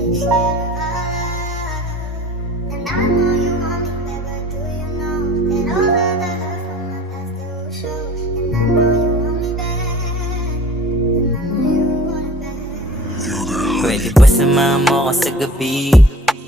And I know you want me back, but do you know that all of the love from my past still shows? And I know you want me back, and I know you want it back. Pwede ba samahan mo ko sa gabi?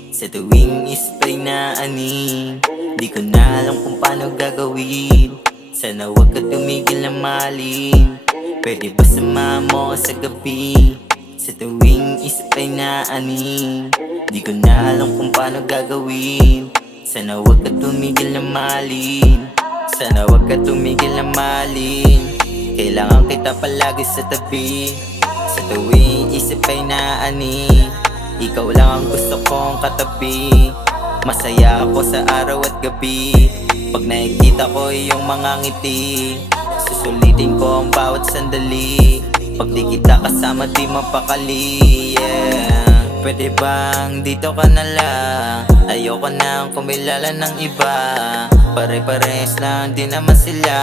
Sa tuwing ispray na ani, di ko na alam kung paano gagawin. Sana wag ka tumigil na mahalin. Pwede ba samahan mo ko sa gabi? Sa tuwing ispray na ani, di ko na alam kung paano gagawin. Sana wag ka tumigil na mahalin. Sana wag ka tumigil na mahalin. Kailangan kita palagi sa tabi. Sa tuwing isip ay naani, ikaw lang ang gusto kong katabi. Masaya ako sa araw at gabi. Pag nakikita ko iyong mga ngiti, susulitin ko ang bawat sandali. Pag di kita kasama di mapakali, yeah. Pwede bang dito ka na lang? Ayoko nang kumilala ng iba. Pare-pares lang din naman sila,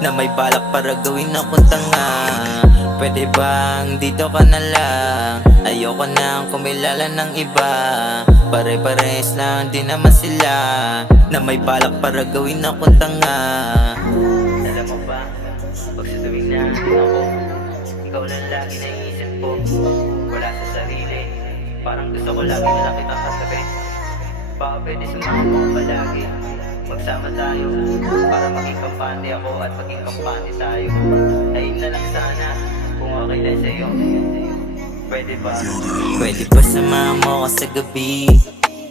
na may balak para gawin akong tanga. Pwede bang dito ka na lang? Ayoko nang kumilala ng iba. Pare-pares lang din naman sila, na may balak para gawin akong tanga. Alam mo ba, pag sa tuwing nahanap ako, ikaw lang lagi naiisip ko. Wala sa sarili, parang gusto ko lagi na lang kitang katabi. Baka pwede sumama mo palagi, magsama tayo, para maging kampante ako at maging kampante tayo. Ayun na lang sana, kung okay lang sa'yo. Pwede ba? Pwede ba samahan mo ko sa gabi?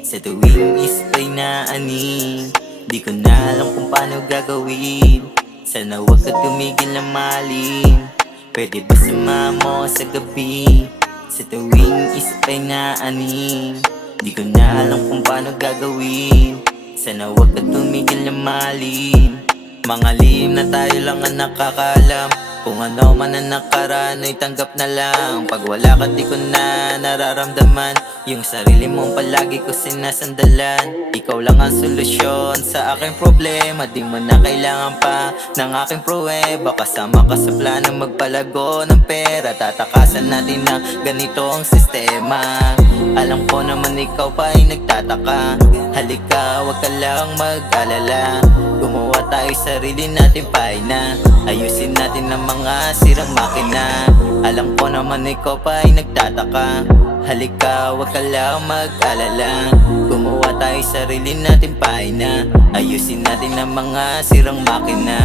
Sa tuwing ispray na ani, di ko na alam kung paano gagawin. Sana wag ka tumigil na mahalin. Pwede ba samahan mo ko sa gabi? Sa tuwing ispray na ani, di ko na alam kung paano gagawin. Sana wag ka tumigil na mahalin. Mga lihim na tayo lang ang nakakaalam. Kung ano man ang nakaraan ay tanggap na lang. Pag wala ka di ko na nararamdaman. Yung sarili mong palagi ko sinasandalan. Ikaw lang ang solusyon sa aking problema. Di mo na kailangan pa ng aking pruweba. Kasama ka sa plano magpalago ng pera. Tatakasan natin na ganito ang sistema. Alam ko naman ikaw pa ay nagtataka. Halika, wag ka lang mag-alala. Gumawa tayo sarili natin paina. Ayusin natin ang mga sirang makina. Alam ko naman ikaw pa ay nagtataka. Halika, wag ka lang mag-alala. Gumawa tayo sarili natin paina. Ayusin natin ang mga sirang makina.